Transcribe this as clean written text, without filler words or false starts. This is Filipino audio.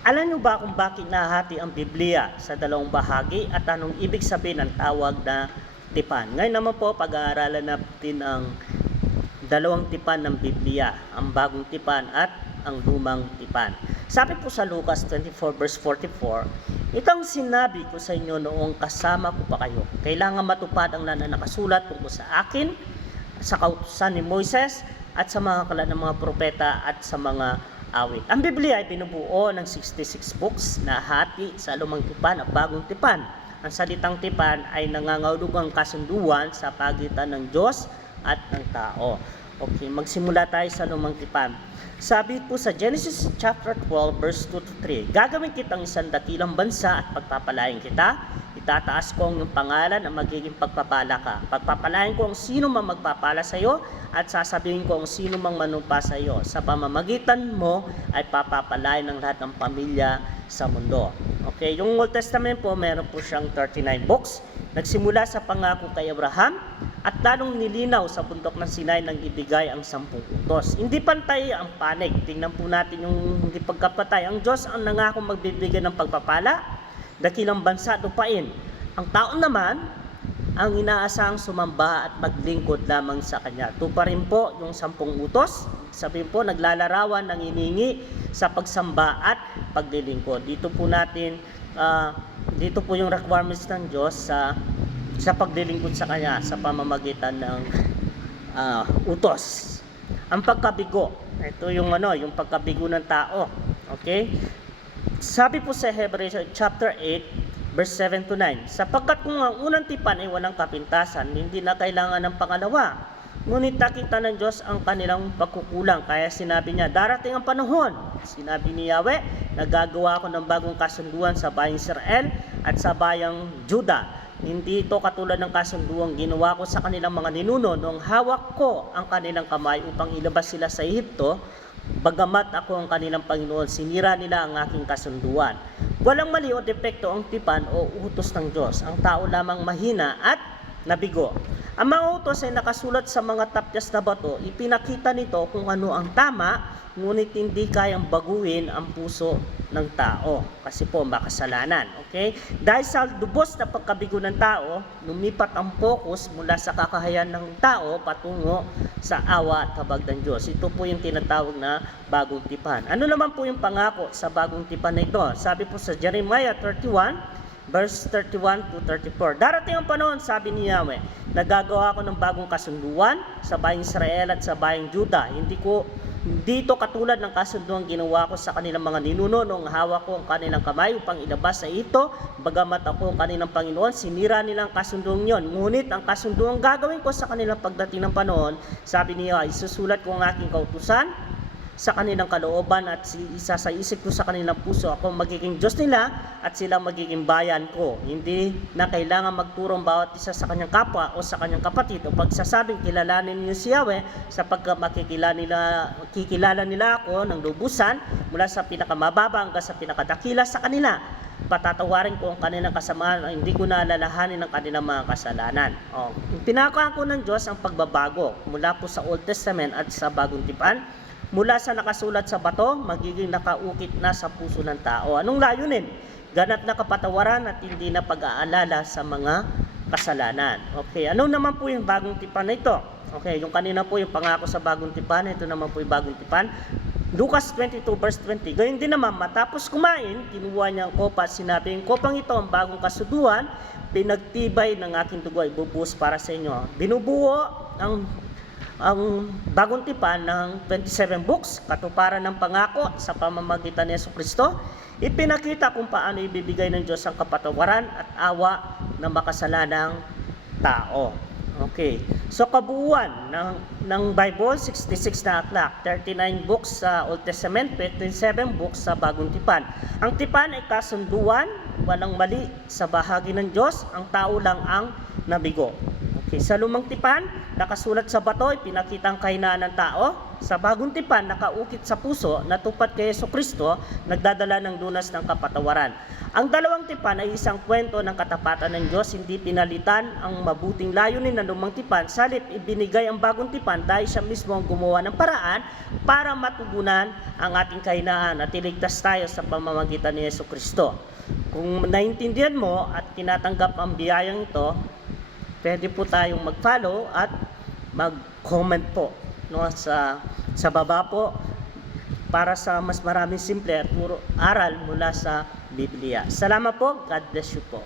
Alam niyo ba kung bakit nahati ang Biblia sa dalawang bahagi at anong ibig sabihin ng tawag na tipan? Ngayon naman po, pag-aaralan natin ang dalawang tipan ng Biblia, ang bagong tipan at ang lumang tipan. Sabi po sa Lucas 24 verse 44, itong sinabi ko sa inyo noong kasama ko pa kayo. Kailangan matupad ang nakasulat tungkol sa akin, sa kautusan ni Moises, at sa mga aklat ng mga propeta at sa mga awit. Ang Biblia ay binubuo ng 66 books na hati sa lumang tipan at bagong tipan. Ang salitang tipan ay nangangahulugang kasunduan sa pagitan ng Diyos at ng tao. Okay, magsimula tayo sa lumang tipan. Sabi po sa Genesis chapter 12 verse 2 to 3, gagawin kitang isang dakilang bansa at pagpapalain kita. Itataas ko ang iyong pangalan at magiging pagpapala ka. Pagpapalain ko ang sino mang magpapala sa iyo at sasabihin ko ang sino mang manumpa sa iyo. Sa pamamagitan mo ay papapalain ng lahat ng pamilya sa mundo. Okay, yung Old Testament po, meron po siyang 39 books. Nagsimula sa pangako kay Abraham at lalong nilinaw sa bundok ng Sinai nang ibigay ang 10 utos. Hindi pantay ang panig. Tingnan po natin yung hindi pagkapatay. Ang Diyos ang nangako magbibigay ng pagpapala, dakilang bansa at lupain. Ang tao naman ang inaasahang sumamba at maglingkod lamang sa Kanya. Ito pa rin po yung 10 utos. Sabihin po, naglalarawan ng iningi sa pagsamba at paglilingkod. Dito po natin, dito po yung requirements ng Diyos sa paglilingkod sa Kanya sa pamamagitan ng utos. Ang pagkabigo, ito yung yung pagkabigo ng tao. Okay? Sabi po sa Hebrews chapter 8 verse 7 to 9, sapagkat kung ang unang tipan ay walang kapintasan, hindi na kailangan ng pangalawa. Ngunit nakita ng Diyos ang kanilang pagkukulang, kaya sinabi niya, darating ang panahon, sinabi ni Yahweh, nagagawa ko ng bagong kasunduan sa bayang Israel at sa bayang Juda. Hindi ito katulad ng kasunduang ginawa ko sa kanilang mga ninuno noong hawak ko ang kanilang kamay upang ilabas sila sa Ehipto. Bagamat ako ang kanilang Panginoon, sinira nila ang aking kasunduan. Walang mali o depekto ang tipan o utos ng Diyos. Ang tao lamang mahina at nabigo. Ang mga utos ay nakasulat sa mga tapyas na bato. Ipinakita nito kung ano ang tama, ngunit hindi kayang baguhin ang puso ng tao kasi po makasalanan. Okay? Dahil sa lubos na pagkabigo ng tao, lumipat ang focus mula sa kakayahan ng tao patungo sa awa at habag ng Diyos. Ito po yung tinatawag na bagong tipan. Ano naman po yung pangako sa bagong tipan na ito? Sabi po sa Jeremiah 31 verse 31 to 34. Darating ang panahon, sabi ni Yahweh, nagagawa ko ng bagong kasunduan sa bayang Israel at sa bayang Juda. Hindi ito katulad ng kasunduan ginawa ko sa kanilang mga ninuno noong hawak ko ang kanilang kamay upang ilabas sa ito. Bagamat ako ang kanilang Panginoon, sinira nilang kasunduan yon. Ngunit ang kasunduan gagawin ko sa kanilang pagdating ng panahon, sabi niya, isusulat ko ang aking kautusan sa kanilang kalooban at isasaisip ko sa kanilang puso. Ako magiging Diyos nila at sila magiging bayan ko. Hindi na kailangan magturo ang bawat isa sa kanyang kapwa o sa kanyang kapatid o pagsasabing kilalanin niyo si Yahweh sapagkat makikilala nila ako ng lubusan mula sa pinakamababa hanggang sa pinakadakila sa kanila. Patatawarin ko ang kanilang kasamaan at hindi ko naalalahanin ang kanilang mga kasalanan. Pinakako ng Diyos ang pagbabago mula po sa Old Testament at sa Bagong Tipan. Mula sa nakasulat sa bato, magiging nakaukit na sa puso ng tao. Anong layunin? Ganap na kapatawaran at hindi na pag-aalala sa mga kasalanan. Okay, ano naman po yung bagong tipan na ito? Okay, yung kanina po yung pangako sa bagong tipan, ito naman po yung bagong tipan. Lucas 22 verse 20, gayon din naman, matapos kumain, kinuha niya ang kopa at sinabi, ang kopang ito ang bagong kasuduan, pinagtibay ng aking dugo ay bubuhos para sa inyo. Binubuo ang bagong tipan ng 27 books, katuparan ng pangako sa pamamagitan ni Jesucristo. Ipinakita kung paano ibibigay ng Diyos ang kapatawaran at awa ng makasalanang tao. Okay. So kabuuan ng Bible, 66 na aklat, 39 books sa Old Testament, 27 books sa Bagong Tipan. Ang tipan ay kasunduan, walang mali sa bahagi ng Diyos, ang tao lang ang nabigo. Okay. Sa lumang tipan, nakasulat sa bato, ipinakita ang kahinaan ng tao. sa bagong tipan nakaukit sa puso na tupad kay Jesucristo, nagdadala ng lunas ng kapatawaran. Ang dalawang tipan ay isang kwento ng katapatan ng Diyos, hindi pinalitan ang mabuting layunin ng lumang tipan, salip ibinigay ang bagong tipan dahil siya mismo ang gumawa ng paraan para matugunan ang ating kahinaan at iligtas tayo sa pamamagitan ni Jesucristo. Kung naintindihan mo at tinatanggap ang biyayang ito, pwede po tayong mag-follow at mag-comment po, no, sa baba po para sa mas maraming simple at puro aral mula sa Biblia. Salamat po. God bless you po.